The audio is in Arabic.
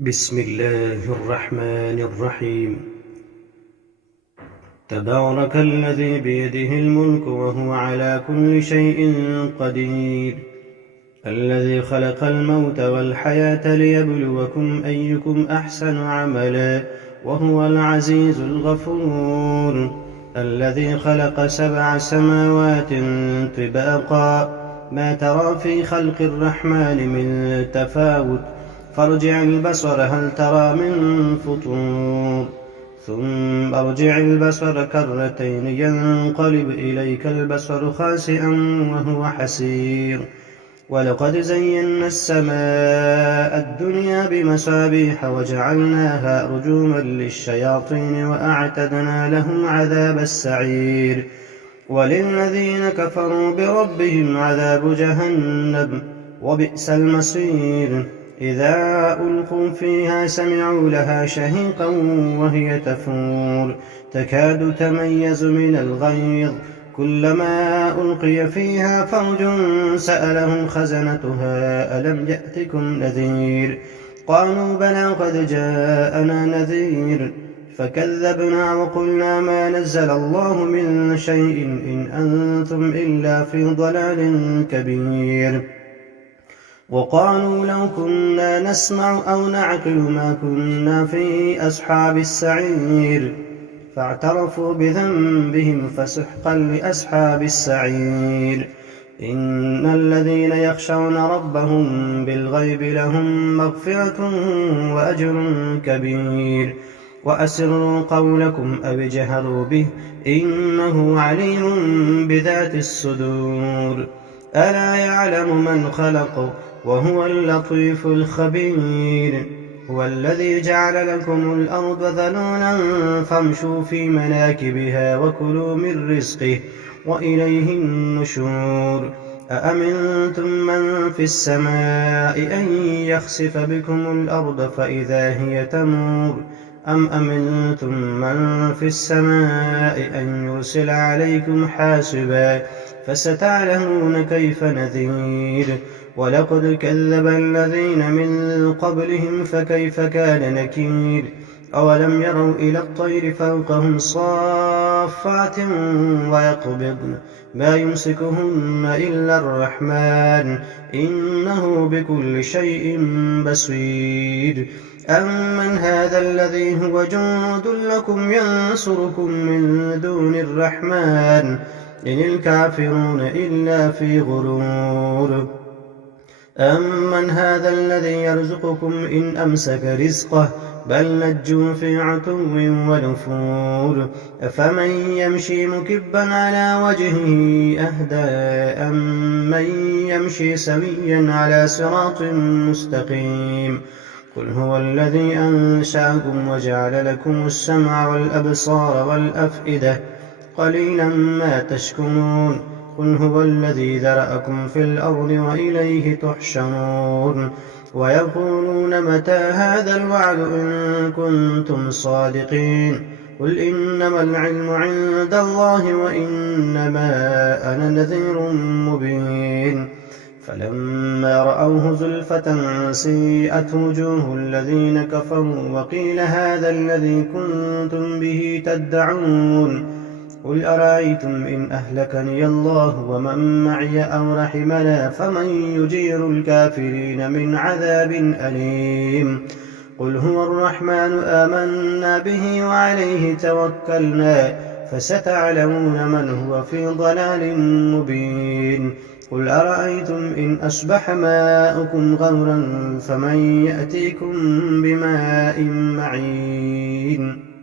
بسم الله الرحمن الرحيم. تبارك الذي بيده الملك وهو على كل شيء قدير، الذي خلق الموت والحياة ليبلوكم أيكم أحسن عملا، وهو العزيز الغفور. الذي خلق 7 سماوات طباقا، ما ترى في خلق الرحمن من تفاوت، فارجع البصر هل ترى من فطور، ثم ارجع البصر كرتين ينقلب إليك البصر خاسئا وهو حسير. ولقد زينا السماء الدنيا بمصابيح وجعلناها رجوما للشياطين وأعتدنا لهم عذاب السعير. وللذين كفروا بربهم عذاب جهنم وبئس المصير. إذا ألقوا فيها سمعوا لها شهيقا وهي تفور، تكاد تميز من الغيظ، كلما ألقي فيها فوج سألهم خزنتها ألم يأتكم نذير، قالوا بلى قد جاءنا نذير، فكذبنا وقلنا ما نزل الله من شيء إن أنتم إلا في ضلال كبير. وقالوا لو كنا نسمع أو نعقل ما كنا في أصحاب السعير، فاعترفوا بذنبهم فسحقا لأصحاب السعير. إن الذين يخشون ربهم بالغيب لهم مغفرة وأجر كبير. وأسروا قولكم أو اجهروا به إنه عليم بذات الصدور. ألا يعلم من خلق وهو اللطيف الخبير. هو الذي جعل لكم الأرض ذلولا فامشوا في مناكبها وكلوا من رزقه وإليه النشور. أأمنتم من في السماء أن يخسف بكم الأرض فإذا هي تمور، أم أمنتم من في السماء أن يرسل عليكم حاسبا، فستعلمون كيف نذير. ولقد كذب الذين من قبلهم فكيف كان نكير. أولم يروا إلى الطير فوقهم صافات ويقبضن ما يمسكهن إلا الرحمن إنه بكل شيء بصير. أمن هذا الذي هو جند لكم ينصركم من دون الرحمن إن الكافرون إلا في غرور. أمن هذا الذي يرزقكم إن أمسك رزقه بل لجوا في عتو ونفور. أفمن يمشي مكبا على وجهه أهدى أمن يمشي سويا على صراط مستقيم. قل هو الذي أنشأكم وجعل لكم السمع والأبصار والأفئدة قليلا ما تشكرون. قل هو الذي ذرأكم في الأرض وإليه تحشرون. ويقولون متى هذا الوعد إن كنتم صادقين. قل إنما العلم عند الله وإنما أنا نذير مبين. فلما رأوه زلفة سيئت وجوه الذين كفروا وقيل هذا الذي كنتم به تدعون. قل أرأيتم إن أهلكني الله ومن معي أو رحمنا فمن يجير الكافرين من عذاب أليم. قل هو الرحمن آمنا به وعليه توكلنا فستعلمون من هو في ضلال مبين. قل أرأيتم إن أصبح ماؤكم غورا فمن يأتيكم بماء معين.